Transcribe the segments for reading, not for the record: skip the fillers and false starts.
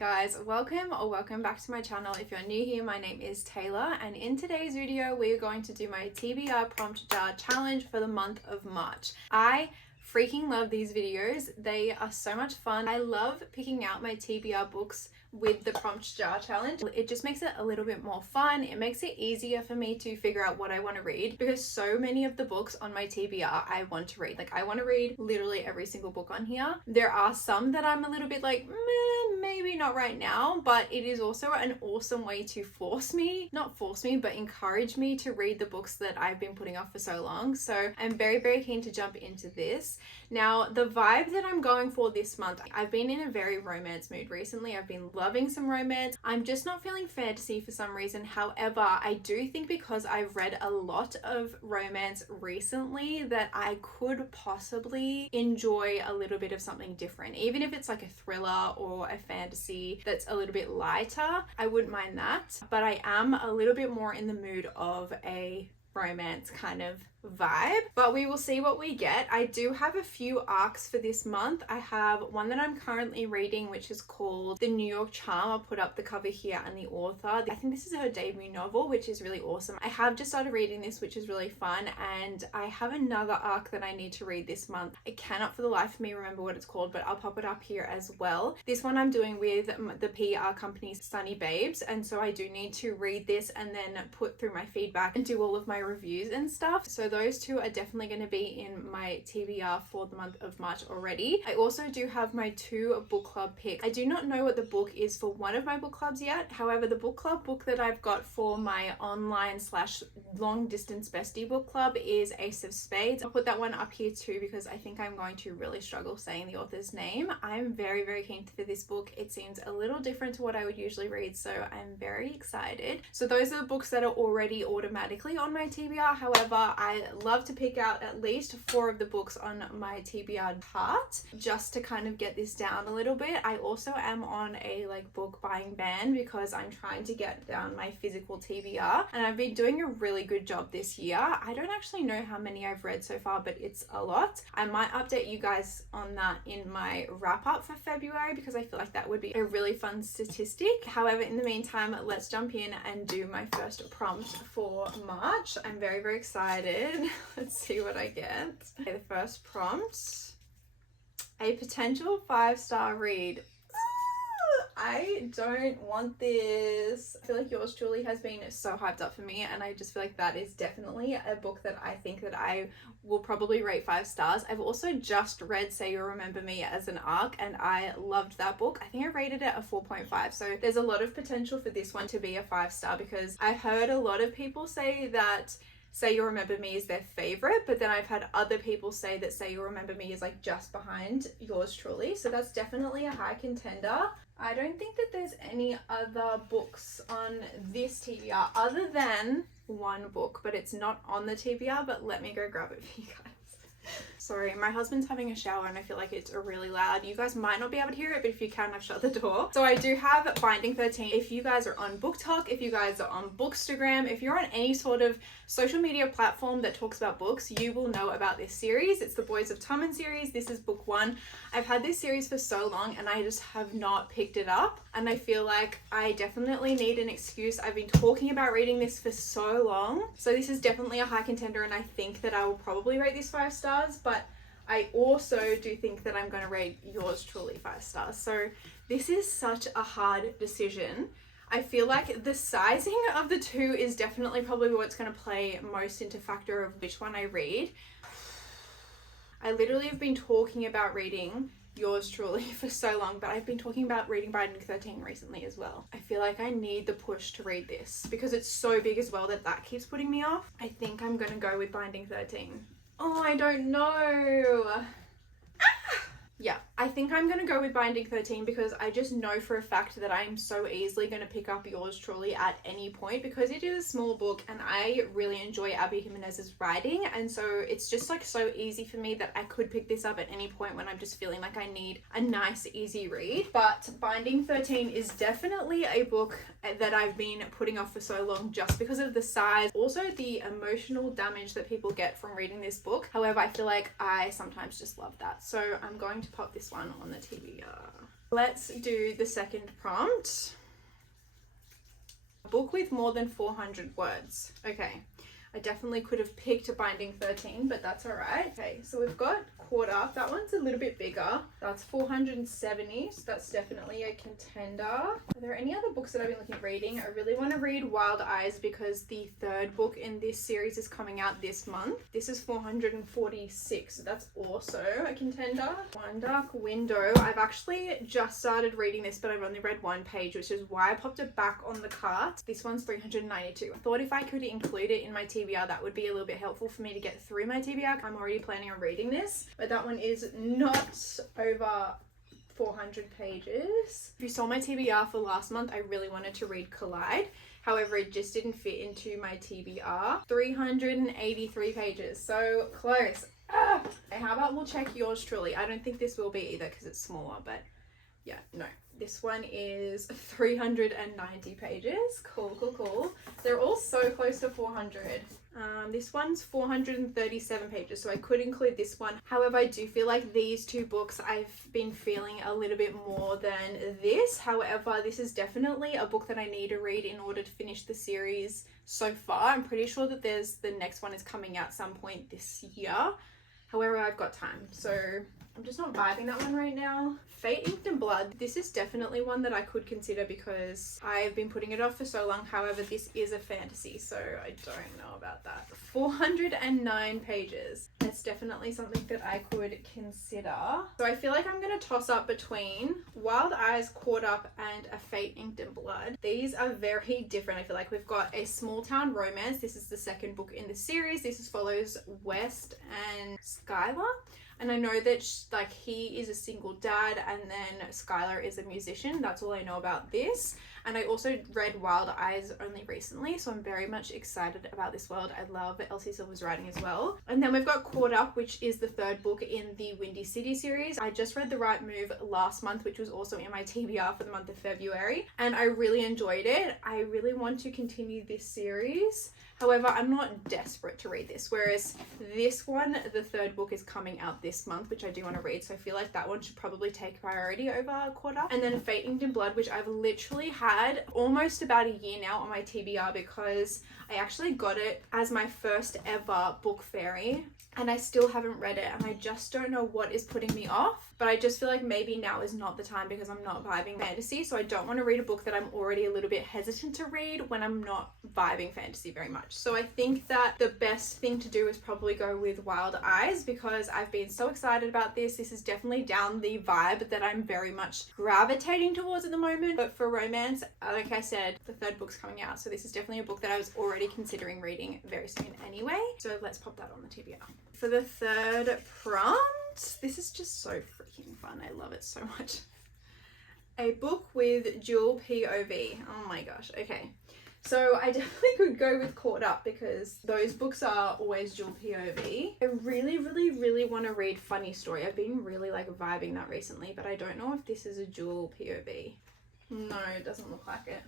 Guys, welcome back to my channel. If you're new here, my name is Taylor, and in today's video we are going to do my TBR prompt jar challenge for the month of March. I freaking love these videos. They are so much fun. I love picking out my TBR books with the prompt jar challenge. It just makes it a little bit more fun. It makes it easier for me to figure out what I want to read, because so many of the books on my TBR I want to read. Like, I want to read literally every single book on here. There are some that I'm a little bit like, maybe not right now, but it is also an awesome way to not force me, but encourage me to read the books that I've been putting off for so long. So I'm very keen to jump into this. Now, the vibe that I'm going for this month, I've been in a very romance mood recently. I've been loving some romance. I'm just not feeling fantasy for some reason. However, I do think because I've read a lot of romance recently that I could possibly enjoy a little bit of something different. Even if it's like a thriller or a fantasy that's a little bit lighter, I wouldn't mind that. But I am a little bit more in the mood of a romance kind of vibe, but we will see what we get. I do have a few arcs for this month. I have one that I'm currently reading, which is called The New York Charm. I'll put up the cover here and the author. I think this is her debut novel, which is really awesome. I have just started reading this, which is really fun, and I have another arc that I need to read this month. I cannot for the life of me remember what it's called, but I'll pop it up here as well. This one I'm doing with the PR company Sunny Babes, and so I do need to read this and then put through my feedback and do all of my reviews and stuff. So those two are definitely going to be in my TBR for the month of March already. I also do have my 2 book club picks. I do not know what the book is for one of my book clubs yet. However, the book club book that I've got for my online / long distance bestie book club is Ace of Spades. I'll put that one up here too, because I think I'm going to really struggle saying the author's name. I'm very keen for this book. It seems a little different to what I would usually read, so I'm very excited. So those are the books that are already automatically on my TBR. However, I love to pick out at least 4 of the books on my TBR part just to kind of get this down a little bit. I also am on a book buying ban because I'm trying to get down my physical TBR, and I've been doing a really good job this year. I don't actually know how many I've read so far, but it's a lot. I might update you guys on that in my wrap up for February, because I feel like that would be a really fun statistic. However, in the meantime, let's jump in and do my first prompt for March. I'm very excited. Let's see what I get. Okay, the first prompt: a potential 5-star read. I don't want this. I feel like yours truly has been so hyped up for me, and I just feel like that is definitely a book that I think that I will probably rate 5 stars. I've also just read Say You'll Remember Me as an arc, and I loved that book. I think I rated it a 4.5, so there's a lot of potential for this one to be a 5-star, because I heard a lot of people say that Say You'll Remember Me is their favorite, but then I've had other people say that Say You'll Remember Me is just behind yours truly, so that's definitely a high contender. I don't think that there's any other books on this TBR other than one book, but it's not on the TBR, but let me go grab it for you guys. Sorry, my husband's having a shower and I feel like it's really loud. You guys might not be able to hear it, but if you can, I've shut the door. So I do have Binding 13. If you guys are on BookTok, if you guys are on Bookstagram, if you're on any sort of social media platform that talks about books, you will know about this series. It's the Boys of Tommen series. This is book 1. I've had this series for so long and I just have not picked it up, and I feel like I definitely need an excuse. I've been talking about reading this for so long, so this is definitely a high contender, and I think that I will probably rate this 5 stars, but I also do think that I'm going to rate yours truly 5 stars. So this is such a hard decision. I feel like the sizing of the 2 is definitely probably what's going to play most into factor of which one I read. I literally have been talking about reading yours truly for so long, but I've been talking about reading Binding 13 recently as well. I feel like I need the push to read this because it's so big as well that keeps putting me off. I think I'm going to go with Binding 13. Oh, I don't know. Yeah, I think I'm going to go with Binding 13 because I just know for a fact that I'm so easily going to pick up yours truly at any point, because it is a small book and I really enjoy Abby Jimenez's writing, and so it's just so easy for me that I could pick this up at any point when I'm just feeling like I need a nice easy read. But Binding 13 is definitely a book that I've been putting off for so long just because of the size, also the emotional damage that people get from reading this book. However, I feel like I sometimes just love that, so I'm going to pop this one on the TBR. Let's do the second prompt. A book with more than 400 words. Okay, I definitely could have picked Binding 13, but that's all right. Okay, so we've got Caught Up. That one's a little bit bigger. That's 470, so that's definitely a contender. Are there any other books that I've been looking at reading? I really want to read Wild Eyes because the third book in this series is coming out this month. This is 446, so that's also a contender. One Dark Window. I've actually just started reading this, but I've only read one page, which is why I popped it back on the cart. This one's 392. I thought if I could include it in my TBR, that would be a little bit helpful for me to get through my TBR. I'm already planning on reading this, but that one is not over 400 pages. If you saw my TBR for last month, I really wanted to read Collide. However, it just didn't fit into my TBR. 383 pages, so close. Ah! Okay, how about we'll check yours truly? I don't think this will be either because it's smaller, but yeah, no. This one is 390 pages. Cool, cool, cool. They're all so close to 400. This one's 437 pages, so I could include this one. However, I do feel like these two books I've been feeling a little bit more than this. However, this is definitely a book that I need to read in order to finish the series so far. I'm pretty sure that the next one is coming out some point this year. However, I've got time, so I'm just not vibing that one right now. Fate, Ink and Blood. This is definitely one that I could consider because I've been putting it off for so long. However, this is a fantasy, so I don't know about that. 409 pages. That's definitely something that I could consider. So I feel like I'm going to toss up between Wild Eyes, Caught Up, and A Fate, Ink and Blood. These are very different. I feel like we've got a small town romance. This is the second book in the series. This follows West and Skylar. And I know that he is a single dad and then Skylar is a musician. That's all I know about this. And I also read Wild Eyes only recently, so I'm very much excited about this world. I love Elsie Silver's writing as well. And then we've got Caught Up, which is the third book in the Windy City series. I just read The Right Move last month, which was also in my TBR for the month of February, and I really enjoyed it. I really want to continue this series. However, I'm not desperate to read this, whereas this one, the third book, is coming out this month, which I do want to read, so I feel like that one should probably take priority over Caught Up. And then Fate, Ink and Blood, which I've literally had almost about a year now on my TBR because I actually got it as my first ever book fairy and I still haven't read it, and I just don't know what is putting me off, but I just feel like maybe now is not the time because I'm not vibing fantasy, so I don't want to read a book that I'm already a little bit hesitant to read when I'm not vibing fantasy very much. So I think that the best thing to do is probably go with Wild Eyes because I've been so excited about this. This is definitely down the vibe that I'm very much gravitating towards at the moment. But for romance, like I said, the third book's coming out, so this is definitely a book that I was already considering reading very soon anyway. So let's pop that on the TBR. For the third prompt, this is just so freaking fun. I love it so much. A book with dual POV. Oh my gosh. Okay. So I definitely could go with Caught Up because those books are always dual POV. I really, really, really want to read Funny Story. I've been really vibing that recently, but I don't know if this is a dual POV. No, it doesn't look like it.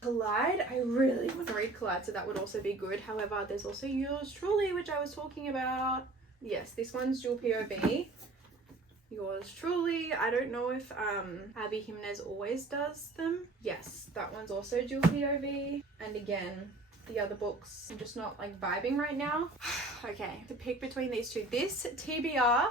Collide, I really want to read Collide, so that would also be good. However, there's also Yours Truly, which I was talking about. Yes, this one's dual POV. Yours Truly, I don't know if Abby Jimenez always does them. Yes, that one's also dual POV. And again, the other books, I'm just not vibing right now. Okay, to pick between these two. This TBR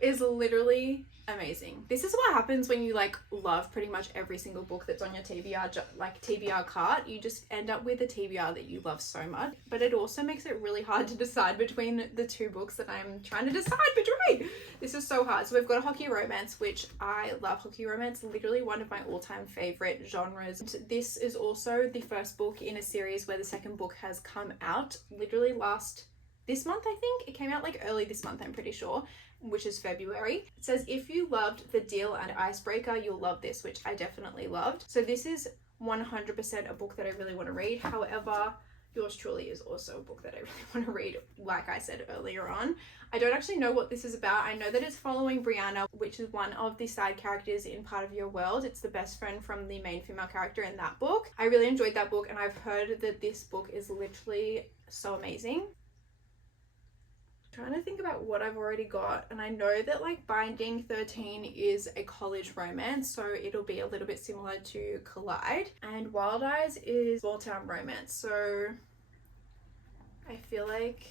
is literally amazing. This is what happens when you love pretty much every single book that's on your TBR TBR cart. You just end up with a TBR that you love so much, but it also makes it really hard to decide between the two books that I'm trying to decide between. This is so hard. So we've got a hockey romance, which I love. Hockey romance, literally one of my all-time favorite genres. This is also the first book in a series where the second book has come out literally this month. I think it came out early this month, I'm pretty sure, which is February. It says, if you loved The Deal and Icebreaker, you'll love this, which I definitely loved. So this is 100% a book that I really want to read. However, Yours Truly is also a book that I really want to read, like I said earlier on. I don't actually know what this is about. I know that it's following Brianna, which is one of the side characters in Part of Your World. It's the best friend from the main female character in that book. I really enjoyed that book, and I've heard that this book is literally so amazing. Trying to think about what I've already got, and I know that like Binding 13 is a college romance, so it'll be a little bit similar to Collide, and Wild Eyes is small town romance, so I feel like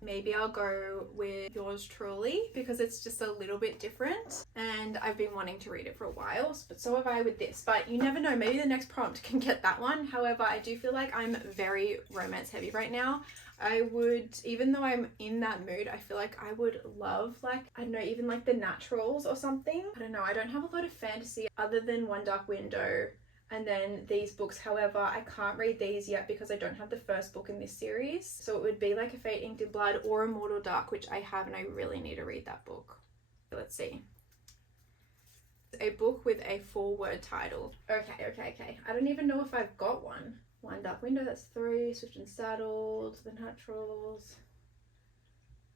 maybe I'll go with Yours Truly because it's just a little bit different and I've been wanting to read it for a while, but so have I with this. But you never know, maybe the next prompt can get that one. However, I do feel like I'm very romance heavy right now. I would, even though I'm in that mood, I feel like I would love, like, I don't know, even like The Naturals or something. I don't know, I don't have a lot of fantasy other than One Dark Window and then these books. However, I can't read these yet because I don't have the first book in this series. So it would be like A Fate Inked in Blood or Immortal Dark, which I have, and I really need to read that book. Let's see. A book with a 4-word title. Okay. I don't even know if I've got one. One Dark Window, that's 3. Swift and Saddled, The Naturals.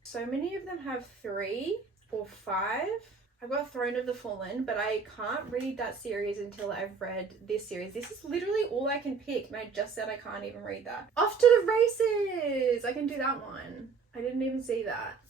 So many of them have 3 or 5. I've got Throne of the Fallen, but I can't read that series until I've read this series. This is literally all I can pick, and I just said I can't even read that. Off to the Races! I can do that one. I didn't even see that.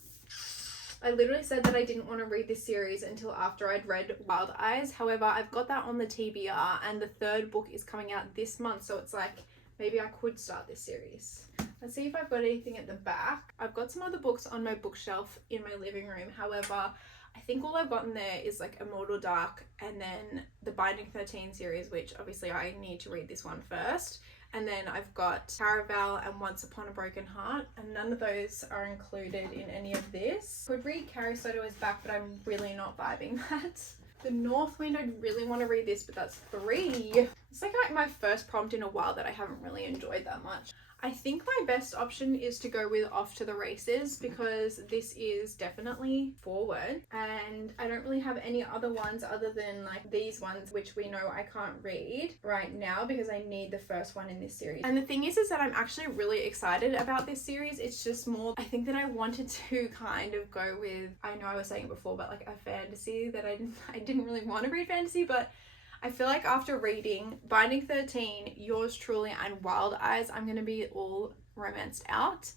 I literally said that I didn't want to read this series until after I'd read Wild Eyes. However, I've got that on the TBR, and the 3rd book is coming out this month, so it's like, maybe I could start this series. Let's see if I've got anything at the back. I've got some other books on my bookshelf in my living room. However, I think all I've got in there is like Immortal Dark and then the Binding 13 series, which obviously I need to read this one first. And then I've got Caraval and Once Upon a Broken Heart, and none of those are included in any of this. Could read Carrie Soto is Back, but I'm really not vibing that. The North Wind, I'd really want to read this, but that's 3. It's like my first prompt in a while that I haven't really enjoyed that much. I think my best option is to go with Off to the Races because this is definitely forward, and I don't really have any other ones other than like these ones, which we know I can't read right now because I need the first one in this series. And the thing is that I'm actually really excited about this series. It's just more, I think that I wanted to kind of go with, I know I was saying it before, but like a fantasy that I didn't really want to read fantasy, but I feel like after reading Binding 13, Yours Truly, and Wild Eyes, I'm going to be all romanced out.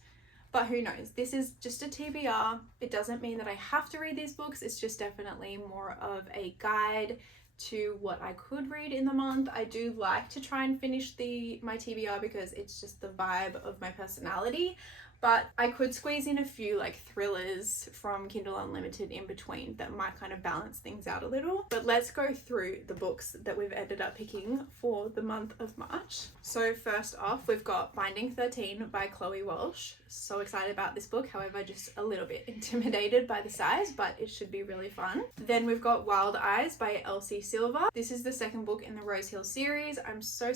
But who knows? This is just a TBR. It doesn't mean that I have to read these books. It's just definitely more of a guide to what I could read in the month. I do like to try and finish my TBR because it's just the vibe of my personality. But I could squeeze in a few like thrillers from Kindle Unlimited in between that might kind of balance things out a little. But let's go through the books that we've ended up picking for the month of March. So first off, we've got Binding 13 by Chloe Walsh. So excited about this book, however, just a little bit intimidated by the size, but it should be really fun. Then we've got Wild Eyes by Elsie Silver. This is the 2nd book in the Rose Hill series. I'm so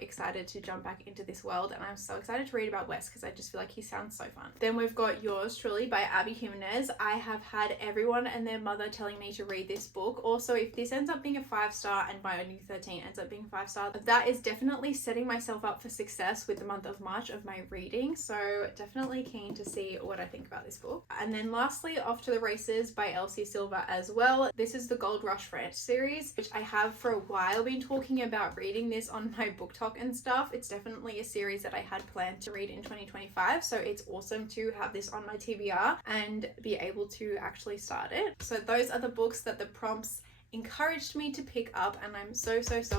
excited to jump back into this world, and I'm so excited to read about Wes because I just feel like he sounds so fun. Then we've got Yours Truly by Abby Jimenez. I have had everyone and their mother telling me to read this book. Also, if this ends up being a 5-star and Binding 13 ends up being 5-star, that is definitely setting myself up for success with the month of March of my reading. So definitely keen to see what I think about this book. And then lastly, Off to the Races by Elsie Silver as well. This is the Gold Rush Ranch series, which I have for a while been talking about reading this on my book talk and stuff. It's definitely a series that I had planned to read in 2025, so it's awesome to have this on my TBR and be able to actually start it. So those are the books that the prompts encouraged me to pick up, and I'm so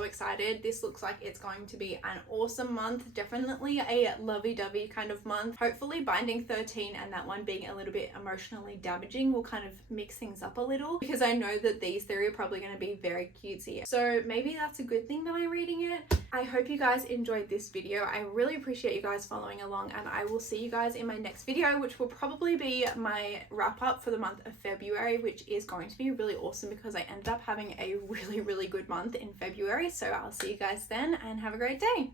excited. This looks like it's going to be an awesome month, definitely a lovey-dovey kind of month. Hopefully Binding 13 and that one being a little bit emotionally damaging will kind of mix things up a little, because I know that these 3 are probably going to be very cutesy, so maybe that's a good thing that I'm reading it. I hope you guys enjoyed this video. I really appreciate you guys following along, and I will see you guys in my next video, which will probably be my wrap up for the month of February, which is going to be really awesome because I ended up having a really good month in February. So I'll see you guys then, and have a great day.